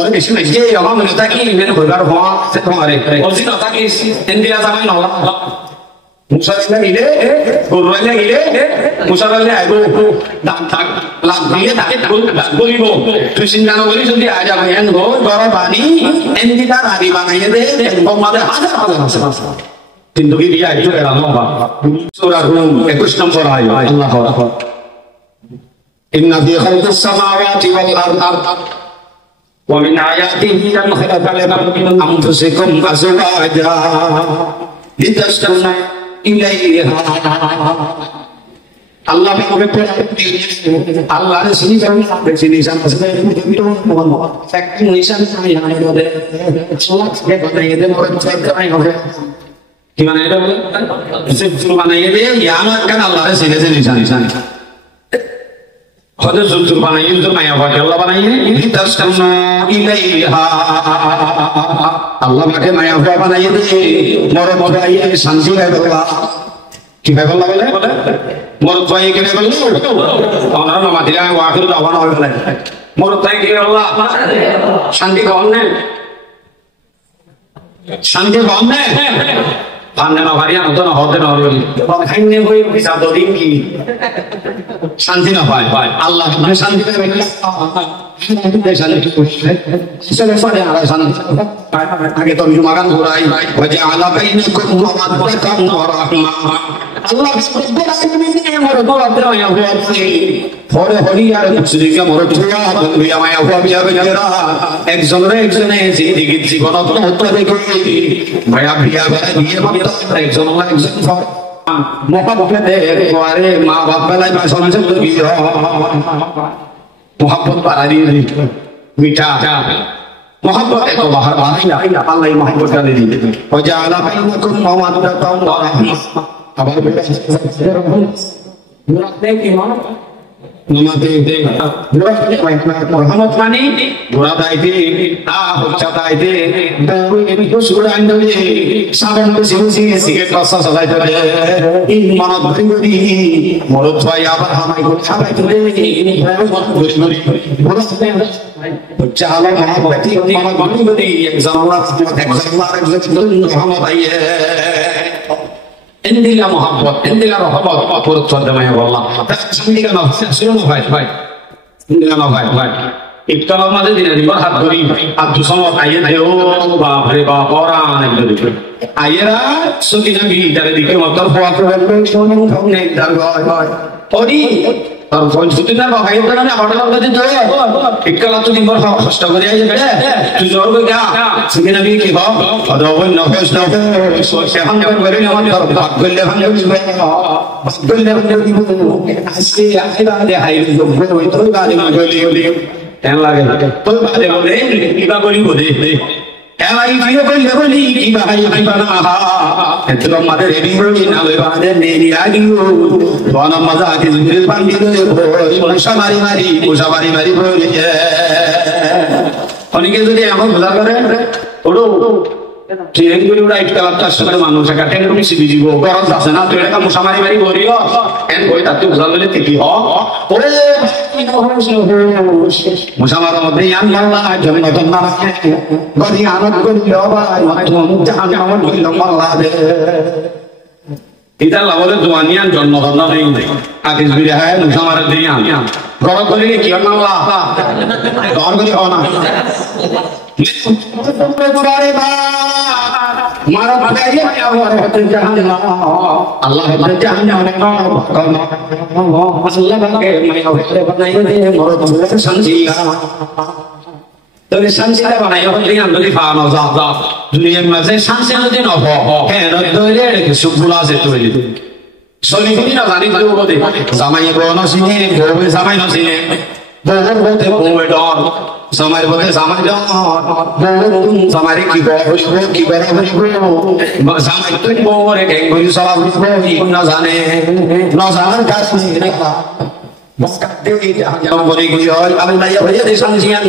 Beşim eski ama menütaki benim kurgar hoa setomare. Ozi notaki India zaman nola. Musa'yla ile, Gurwala ile, Musa'yla ayo tak lampiye tak golibo. Tusingan goli sudah aja main go, bara bani, India hari bananya deh, pemade ada. Tinduki dia itu adalah nomor. Surah Rum 21 nomor ayat. Allahu Akbar. Inna fi khalqis samawati wal ardh ومن آياته أن خلق لكم من أنفسكم أزواجا لتسكنوا إليها Allah Allah di sini sama saya itu mohon fakir nisan saya yang ada sholat dia katanya dia mau cek gimana itu suruh mana itu ya kan Allah di sini nisan خود زلزل بنایی زلزل مایا واقع الله بنایی این دستم ایلیها الله باقی مایا واقع بنایی دی مرد بایی سنجی بلا کی بلا بله مرد بایی کی بلا آنها نمادیه واقع رو دوان آوی بله مرد بایی کی بلا شانتی کون نه شانتی کون نه Pandan varian atau hotel orang ini boleh bisa doling ki, santi nafai, Allah mana santi kita santi sesuatu yang ada santi, kita makan kurai, wajah Allah ini kumpulan berkam warahmah, Allah sebenarnya yang orang yang buat hari ada sedikit orang tua, dia maya buat dia berjaya, exonerasi sedikit sih kalau tuh dekati, maya dia berjaya Exxon for Muhammad Kuare Ma Bapalai Mason Muhammad Paradi Mita Muhammad itu bahar bahaya Allah Muhammad kali ini waja'ala bainakum mawaddatan wa rahmah apa Namate Muhammad mani burada itu hujjata itu ini sudah andali saban sini sikit rasa selai tu iman beringi mulut saya berhamai ikut apa itu ini berjalan Muhammad beringi yang zaman Muhammad ayat India Muhammad, India Muhammad, purut cordamaya Allah. India no, suruh fight. India no fight. Ikutlah mana di negeri barat beri, adu sama ayat ayo, bahari orang itu. Ayat sudah dari dikit motor buat orang naik darah. Odi, kalau phone itu tidak bahaya kan? Apa orang kata itu? Ikutlah tu di barat first kali aja kan? Tu jauh berapa? Sekian nabi kita, ada orang nafas. So siapa yang beri nama terbaik? Beli asli ada hari itu beli. Yang lagi, tuh ada boleh, kita boleh. Yang lagi beli kita bahaya. Itu orang ada ready beli, nabi ada ready lagi. Tuan mazak itu beli panggil, musafari mari beli. Orang itu dia apa belar kan? Odo. Jadi kita udah ikut dalam tas sebagai manusia kadang kami sih biji gua orang tak senang tuh mereka musamari mari borio kan kau itu besar beli tinggi musamara mesti yang malah jam nonton narasnya kau di anak kau di bawah jangan malah deh kita lawan tuannya jam nonton ini habis biaya musamara dia kalau kau ini kian malah orang kau di mana Marah bagainya Allah berjalan Allah berjalan Allah bagai mayu berjalan dia marah bagainya sanjila dari sanjila bagainya dengan dari faham zat dunia macam sanjila itu apa kan dari subula itu soalnya ini nak tadi tu boleh samanya bono sini boleh samanya sini boleh boleh dor samari boleh samari dor samari kibar samari tu boleh keng boleh salah boleh nazar kasih Maskat dewi jangan boleh guyol Allah ya boleh disangsian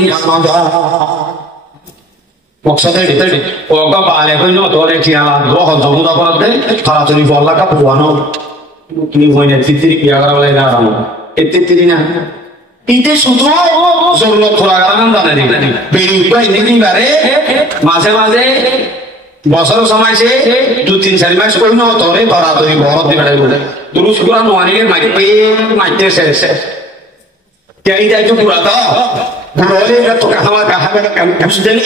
maksudnya itu orang balik pun nak orang kialah orang jauh dah pada kalau tu ni bola kapuano ni punya titri kialah oleh orang titri ni ইতে শুধু জরুরত পুরা গান জানে নি বেরি উপায় নেই বারে মাঝে মাঝে বছর সময়ছে 2-3-4 মাস কই না তোরে ধরাধরি বড় দিবে বলে দুরুস কুরআন ওয়ানিলে মাইতে শেষ তেই যাইতো পুরা তো বলে তো কাহামা কাহামা কাম সুদেনি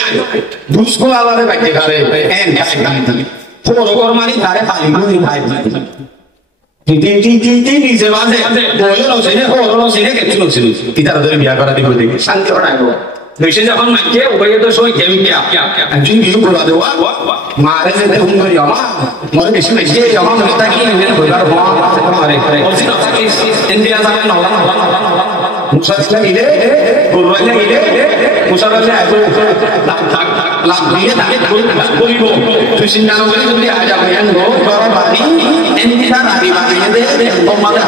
দুরুস কুরআন আলারে বাইতে করে এন কাছে পুরো গরমানি ধারে খালি মুই ভাই নিজে মাঝে বলে নছিনে হলো নছিনে কিছু নছিনে তিতারা ধরে বিয়া করা দিব দেখি শান্তি বানাইবো বেশি যখন মাইকে উপায় তো সই কেমি একজন বিয়ে করে দেওয়া মারে যেতে হুম করি আমা মরে বেশি বেশি আমার মনে কি ইন্ডিয়ান কইবার হওয়া মারে বলছি না ইন্ডিয়া যাবে না মুসাফির মিলে গুরবাইলে মিলে মুসাফির আছে লাভ দিয়ে তাকে বলিব তুই চিন্তা না করে যদি আজ আমি আনবো বড় বাড়ি ইন্ডিয়া বাড়ি বাড়ি দে তোমাদের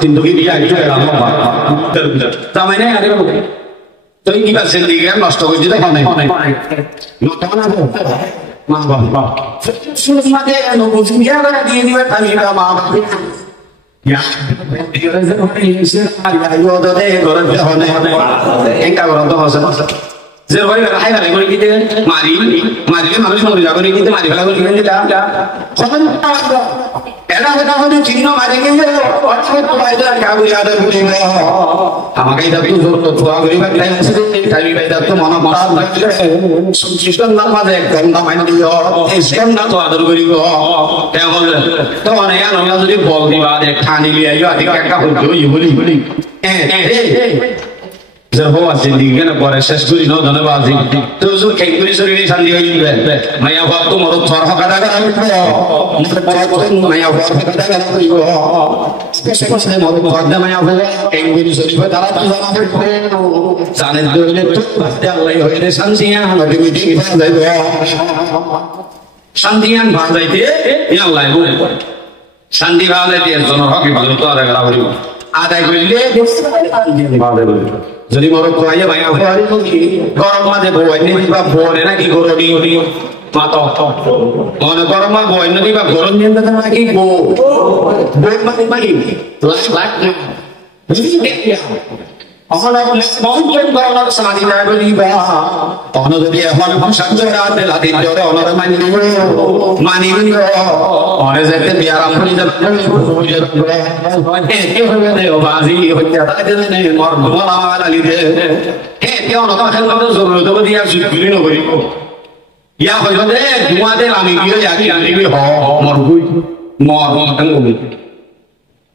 কিন্তু কি বিয়া একটু এলাম তা মানে আরে বাবু তুই কি বাসের দিকে নষ্ট করে দিতে হয় নটা না মা বাবা শুরু মাঝে নবুঝ বিয়া করে দিয়ে দিবে আমি মা বাবা ya yo desde no hice algo de gorante hone en cabrón তো হসে যে ভাই রাহাই রাহাই করে দিতে মারিলে মানুষ মরে যাবে কিন্তু মারি ফেলা করে দিতে কখন এলা হতা হতে চিহ্ন মারে গেলে অর্থাৎ বাইদা কাগুই আদর করে আমাকে দাবি তো তোয়া গরি ভাই আছে টাইমি বাইদা তো মন মন সুচিষ্টান না মাঝে একদম না মাইনা দিও এসকেম না তো আদর করিব কেমন তো অনেক আমরা যদি বল দিবা দেখ খানি লিয়াইও আদি কাকা হইতো ইবলি जब जिंदगी ना परे शेष करी न धन्यवाद तो जो केंकुरी शरीर शांति हो जाए माया बाप तो मरो थोर हकादा करा माया बाप हकादा करा करियो स्पेशल से मरो थोर माया बाप केंकुरी शरीर दारा तो जाने दोले तो बाते अल्लाह होइले शांतियां हमारी मीटिंग जाइबो शांतियां भाग जाइते या अल्लाह बोले शांति भाग जाइते जन हक भाग तो आदा करा करियो आदा কইলে ভালো বলে যদি মরক কইয়া ভাই গরম মাঝে বই নেই বা বলে নাকি গরমি মাতা মনে গরম মা বই নেই বা গরম নিয়ে না নাকি বই মানে মানে লাখ অহনা বহুত গরম সাদি না বলিবা অহনা যদি এখন সংসার রাতে লাদি জরে অনর মানি অনে যেতে বিয়ারাম করে যাবে কে হবে রে বাজি হইতা তাকে নেই মর বলা লাগি দে কে কেউ না খেল করে জরুরত দিয়া সুবিলি ন করিব ইয়া হইল দে দুয়াতে আমি গিয়ে যাকি আমি মর গুই মর মতন কবি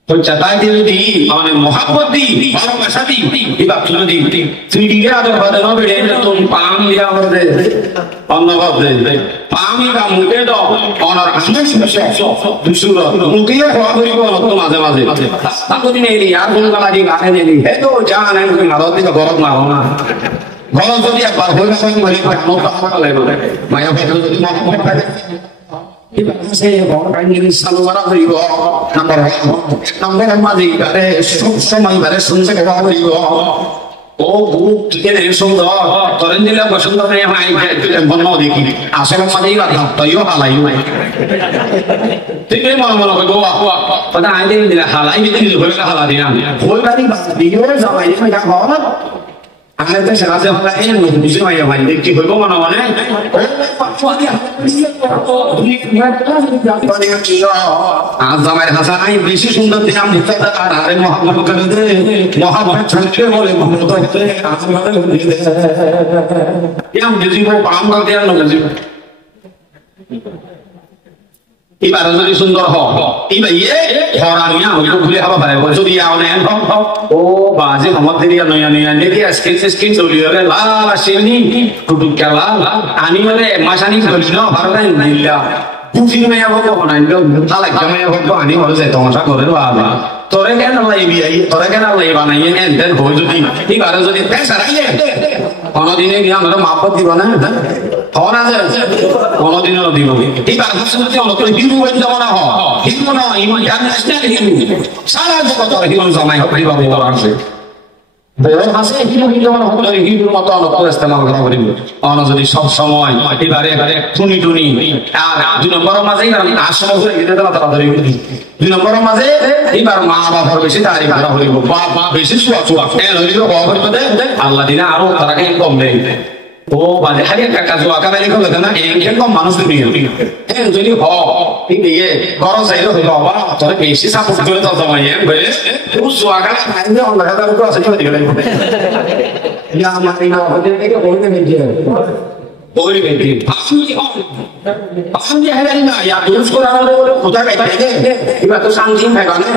तो चताई दी माने मोहब्बत दी भालोबासा दी ई बात दी तुई दिगे आदर बदन बेडे तुम पाम लिया और दे अन्नभाव दे पामी का मुके दो और आनंद से दुसुर मुके हो करिबो तो माঝে माঝे ताको दिन एली यार कोन गला दी गाने देली हे तो जान है कोई मारती का गरज ना होना गरज যদি একবার হই না মরি নো পাওয়া লাগবে মায়া পেটো যদি মন করে Iba saya orang ini saluara beribu, nomor mati kare, semai kare sunse kare beribu. Oh, guru kita ni sunda, orang ni lah sunda ni hai, kita mana deki. Asal mati kare, tayo halai. Tiga mana berdoa, pada hari ni lah halai, ni boleh halai dia. Boleh kali dia zaman ini macam mana? Anda tu sekarang sekarang ini mesti macam mana? Deki boleh mana mana? आज हमारे हसानाई बेसी सुंदर थे हम निकलता आ रहे मोहब्बत कर दे मोहब्बत छुट्टे बोले मोहब्बत होते आज हमारे लोग दे ये हम जिसी को काम करते हैं लोग जिसी इबार যদি সুন্দর হ ইবা ইয়ে হরানিয়া হইলো ভুলে হবা পারে যদি আও না ও বাজে আমাদের ইয়া নয়া নয়া নেদি স্কিন চলিও রে লা লা শিনি টুটুক কালা আনি মানে মাসানি করিল ভারতাই নিলা পুঁজি মেয়া হতো বানাইলো তালা কেমন হতো আনি হলো যে তমাশা করে বাবা তোরে কেন লাইবি আই তোরে কেন লাই বানাই এন দেন হই যদি ইবারে যদি পেশা রাইয়ে কোনদিনে কি আমরা মাপত দিব না হন আছে কোনদিনও দিব ইবার হাসনাতে অনেক হিন্দু হয়ে যাব না হিন্দু না ইমান জানতে হিন্দু সারা জগৎ হিন্দু জামাই হইবা বলা আছে বড় হাসে হিন্দুর মতো অনর্থ ইস্তেমাল করা করিব যদি সব সময় এবারে টুনি টুনি আর 2 নম্বরের মাঝে আসলে হয়ে গেলে তাড়াতাড়ি 2 নম্বরের মাঝে এবার মা বাবার বেশি তারিফ করা হইব বাপ বেশি সুয়া কেন হইব আল্লাহ দিনা আরো তারা কম দেয় ও বাজে খালি একটা কাজ আকারে করলে না এরকম মানুষ দুনিয়া যদি হ ঠিক দিয়ে গরম চাইলে হইল বাবা তোরা বেশি সাপোর্ট করে তো জমাই বলে ও সোয়াকা খাইলে অন্য কথা তো আছে কি দিলে ইয়া আমার এই না হতে থেকে বলতে বেঁচে বলি বেঁচে আপনি হেলেন না ইয়া দুস করানো বলে কোথা কাইতে এবার তো শান্তি থাকা না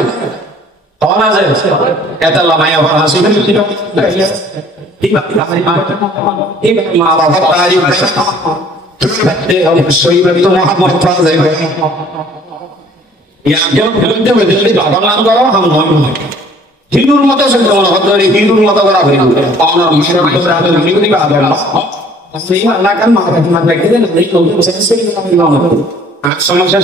তখন আছে এত লামাই আবার হাসি মা বাবা তারিফ শরীরে তো মহাব্বত পাওয়া যাবে হিন্দুর মতো হিন্দুর মতো করা হইল সমস্যা